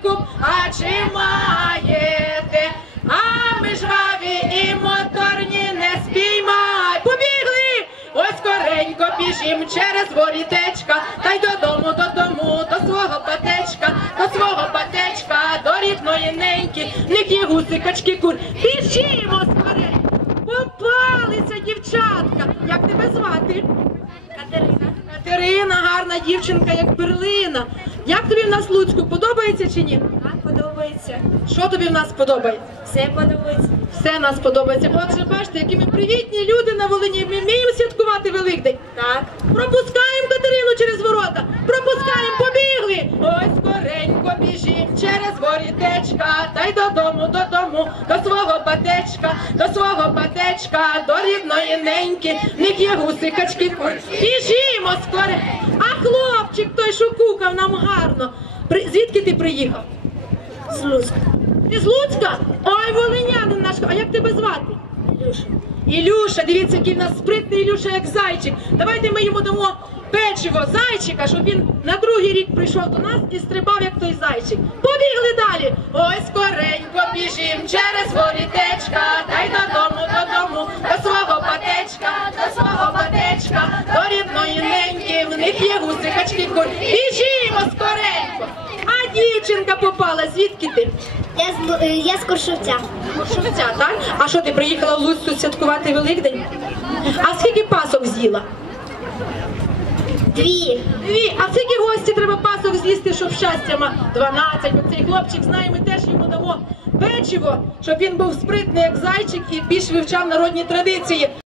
дитинку, а чи маєте? А ми жваві і моторні не спіймай. Побігли! Ось коренько біжім через ворітечка, та й додому, додому, до свого патечка, до свого патечка, до рідної неньки, є гуси, качки, кур. Біжімо скорей! Попалися, дівчатка! Як тебе звати? Гарна дівчинка, як перлина. Як тобі в нас Луцьку подобається чи ні? Так, подобається. Що тобі в нас подобається? Все подобається. Все нас подобається. Отже, бачите, які ми привітні люди на Волині. Ми вміємо святкувати Великдень. Так. Пропускаємо Катерину через ворота. Пропускаємо, побігли. Ой, скоренько біжим через ворітечка. Та й додому, додому, до свого батечка, до свого батечка, до рідної неньки. В них є гуси, качки. Біжімо скоре. Кукав нам гарно. При... Звідки ти приїхав? З Луцька. Ти з Луцька? Ой, волинянин наш. А як тебе звати? Ілюша. Ілюша, дивіться, який в нас спритний Ілюша, як зайчик. Давайте ми йому дамо печиво зайчика, щоб він на другий рік прийшов до нас і стрибав, як той зайчик. Побігли далі. Ой, скоренько біжим через ворітечка, них є кур. Біжімо скоренько. А дівчинка попала, звідки ти? Я з, е, я з Куршовця. Шовця, так? А що ти приїхала в Луцьку святкувати Великдень? А скільки пасок з'їла? Дві. Дві. А скільки гості треба пасок з'їсти, щоб щастя ма? 12. Оцей хлопчик знає, ми теж йому дамо печиво, щоб він був спритний, як зайчик, і більш вивчав народні традиції.